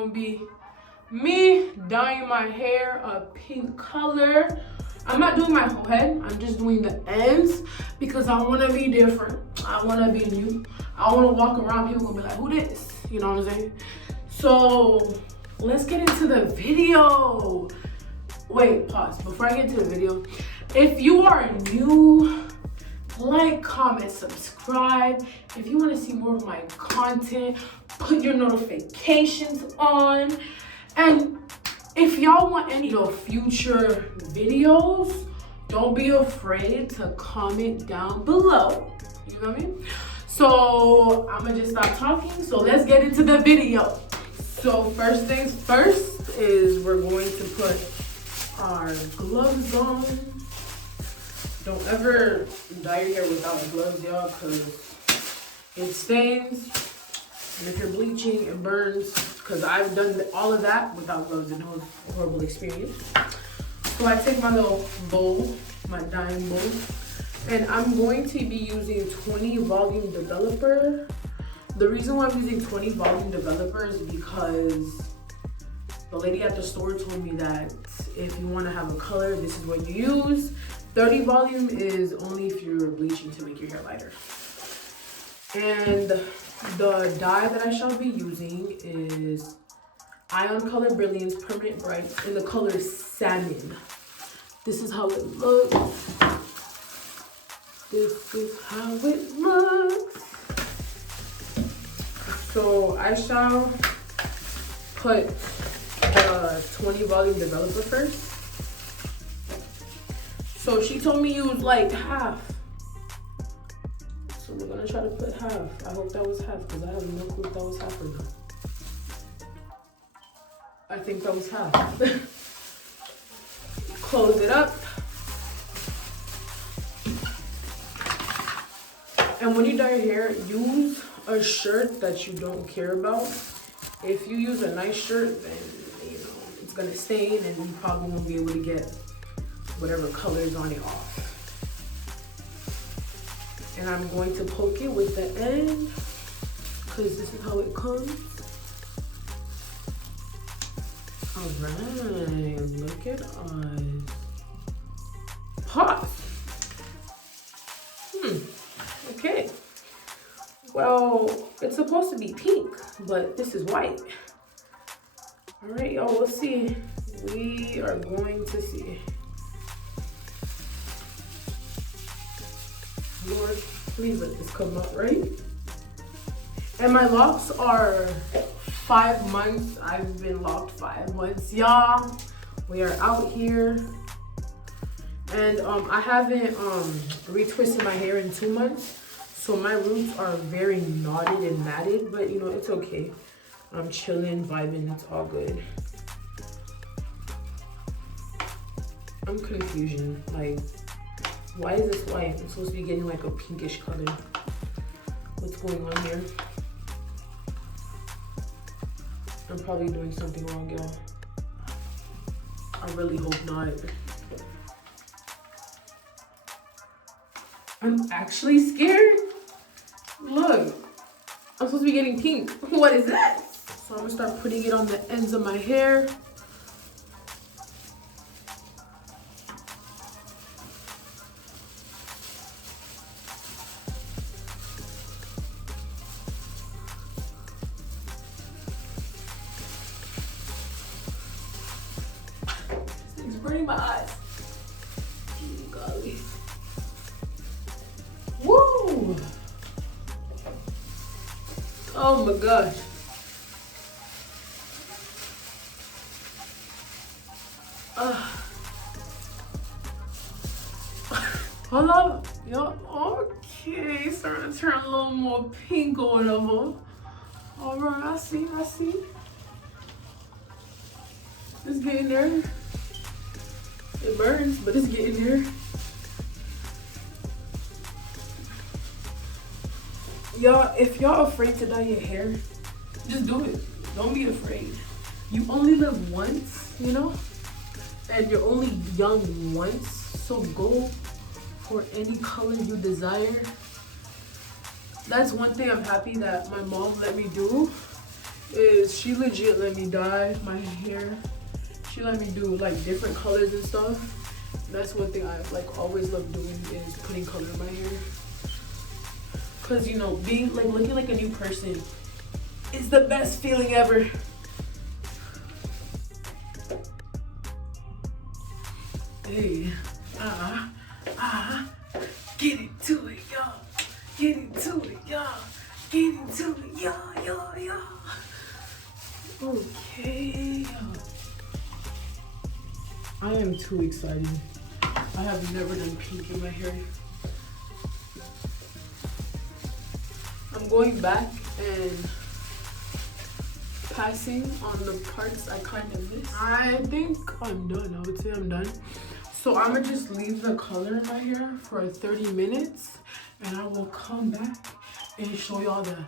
gonna be me dyeing my hair a pink color. I'm not doing my whole head, I'm just doing the ends because I wanna be different. I wanna be new. I wanna walk around, people gonna be like, who this? You know what I'm saying? So let's get into the video. Wait, pause. Before I get into the video, if you are new, like, comment, subscribe. If you want to see more of my content, put your notifications on. And if y'all want any future videos, don't be afraid to comment down below. You know what I mean? So I'm gonna just stop talking. So let's get into the video. So first things first is we're going to put our gloves on. Don't ever dye your hair without gloves, y'all, because it stains. And if you're bleaching, it burns. Because I've done all of that without gloves and it was a horrible experience. So I take my little bowl, my dyeing bowl, and I'm going to be using 20 volume developer. The reason why I'm using 20 volume developer is because the lady at the store told me that if you want to have a color, this is what you use. 30 volume is only if you're bleaching to make your hair lighter. And the dye that I shall be using is Ion Color Brilliance Permanent Bright in the color Salmon. This is how it looks. This is how it looks. So I shall put the 20 volume developer first. So she told me use like half. So we're gonna try to put half. I hope that was half because I have no clue if that was half or not. I think that was half. Close it up. And when you dye your hair, use a shirt that you don't care about. If you use a nice shirt, then it's gonna stain and you probably won't be able to get whatever colors on it off. And I'm going to poke it with the end because this is how it comes. All right, look at us. Pause. Okay. Well, it's supposed to be pink, but this is white. All right, y'all, we'll see. We are going to see. Lord, please let this come out right. And my locks are 5 months. I've been locked 5 months, y'all. We are out here. And I haven't retwisted my hair in 2 months. So my roots are very knotted and matted, but it's okay. I'm chilling, vibing, it's all good. I'm confusion. Like, why is this white? I'm supposed to be getting like a pinkish color. What's going on here? I'm probably doing something wrong, y'all. I really hope not. I'm actually scared. Look, I'm supposed to be getting pink. What is that? So I'm gonna start putting it on the ends of my hair. It's burning my eyes. Golly. Woo! Oh my gosh. Hold up. Yo, okay. Starting to turn a little more pink or whatever. Alright, I see. It's getting there. It burns, but it's getting there. Y'all, if y'all afraid to dye your hair, just do it. Don't be afraid. You only live once, and you're only young once, so go for any color you desire. That's one thing I'm happy that my mom let me do, is she legit let me dye my hair. She let me do like different colors and stuff. That's one thing I like always love doing is putting color in my hair. Cause you know, being like looking like a new person is the best feeling ever. Hey, get into it, y'all. Get into it, y'all. Get into it, y'all. Okay. I am too excited. I have never done pink in my hair. I'm going back and passing on the parts I kind of missed. I think I'm done. I would say I'm done. So I'm gonna just leave the color in my hair for 30 minutes and I will come back and show y'all the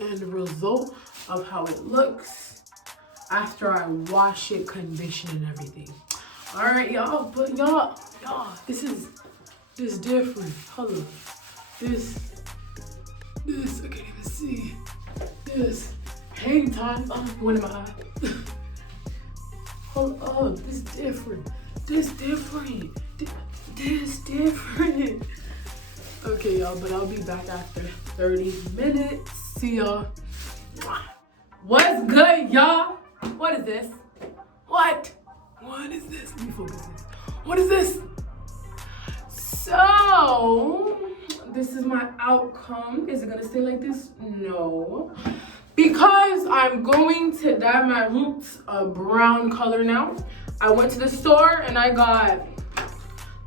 end result of how it looks after I wash it, condition, and everything. All right, y'all, but y'all, this is different. Hold on. This, I can't even see. This, hang time. Oh, one in my eye. Hold up, this different. This different. Okay, y'all, but I'll be back after 30 minutes. See y'all. What's good, y'all? What is this? What is this? Let me focus this. What is this? So, this is my outcome. Is it gonna stay like this? No. Because I'm going to dye my roots a brown color now. I went to the store and I got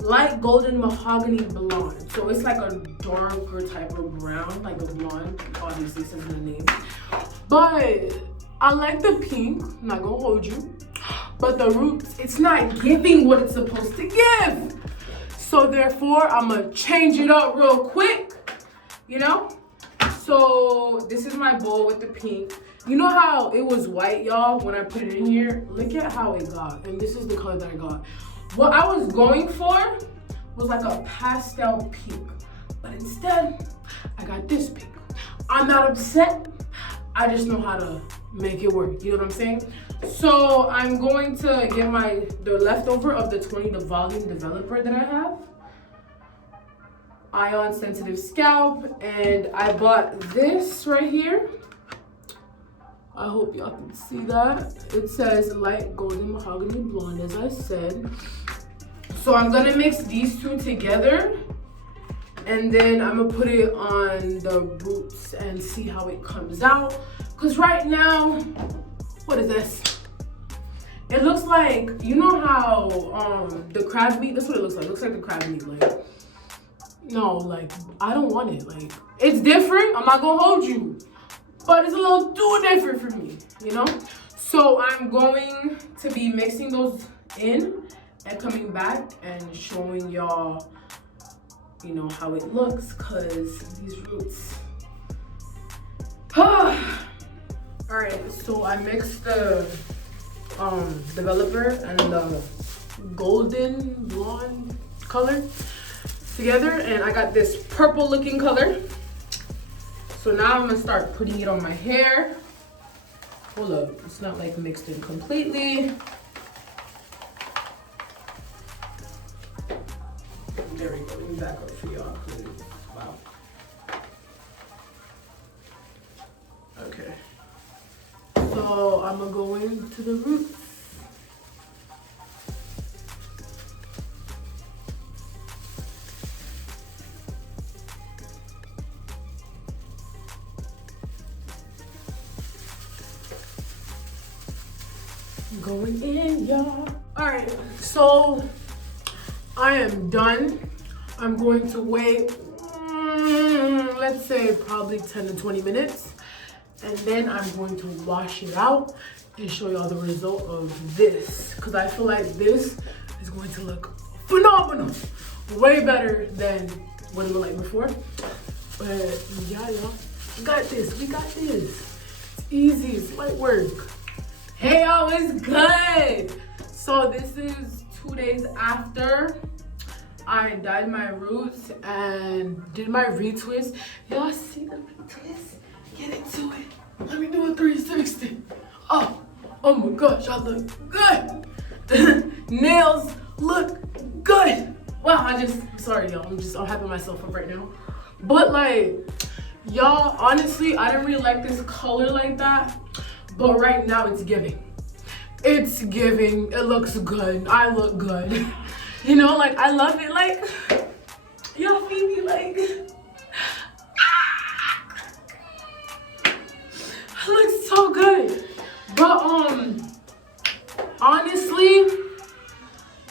light golden mahogany blonde. So it's like a darker type of brown, like a blonde. Obviously, says in the name. But I like the pink. I'm not gonna hold you. But the roots, it's not giving what it's supposed to give. So therefore, I'm gonna change it up real quick, you know? So this is my bowl with the pink. You know how it was white, y'all, when I put it in here? Look at how it got, and this is the color that I got. What I was going for was like a pastel pink, but instead, I got this pink. I'm not upset, I just know how to make it work, you know what I'm saying? So I'm going to get the leftover of the 20, the volume developer that I have. Ion sensitive scalp, and I bought this right here. I hope y'all can see that. It says light golden mahogany blonde, as I said. So I'm gonna mix these two together, and then I'm gonna put it on the roots and see how it comes out. Cause right now, what is this? It looks like, you know how the crab meat, that's what it looks like. It looks like the crab meat, like, no, like, I don't want it. Like, it's different, I'm not gonna hold you, but it's a little too different for me, you know? So I'm going to be mixing those in and coming back and showing y'all, you know, how it looks, cause these roots. All right, so I mixed the developer and the golden blonde color together, and I got this purple looking color. So now I'm gonna start putting it on my hair. Hold up, it's not like mixed in completely. There we go, let me back up for y'all. Wow. Okay. So I'm gonna go into the roots. Going in, y'all. All right, so I am done. I'm going to wait, let's say probably 10 to 20 minutes. And then I'm going to wash it out and show y'all the result of this. Cause I feel like this is going to look phenomenal. Way better than what it looked like before. But yeah, y'all, we got this, It's easy, it's light work. Hey y'all, it's good. So this is 2 days after I dyed my roots and did my retwist. Y'all see the retwist? Get into it. Let me do a 360. Oh my gosh, I look good. Nails look good. Wow, sorry y'all, I'm hyping myself up right now. But like, y'all, honestly, I didn't really like this color like that. But right now it's giving. It's giving. It looks good. I look good. You know, like, I love it. Like, y'all feel me? Like, it looks so good. But honestly,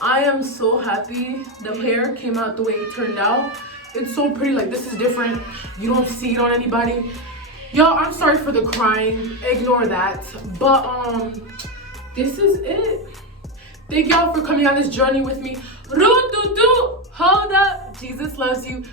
I am so happy the hair came out the way it turned out. It's so pretty. Like, this is different. You don't see it on anybody. Y'all, I'm sorry for the crying. Ignore that. But this is it. Thank y'all for coming on this journey with me. Hold up. Jesus loves you.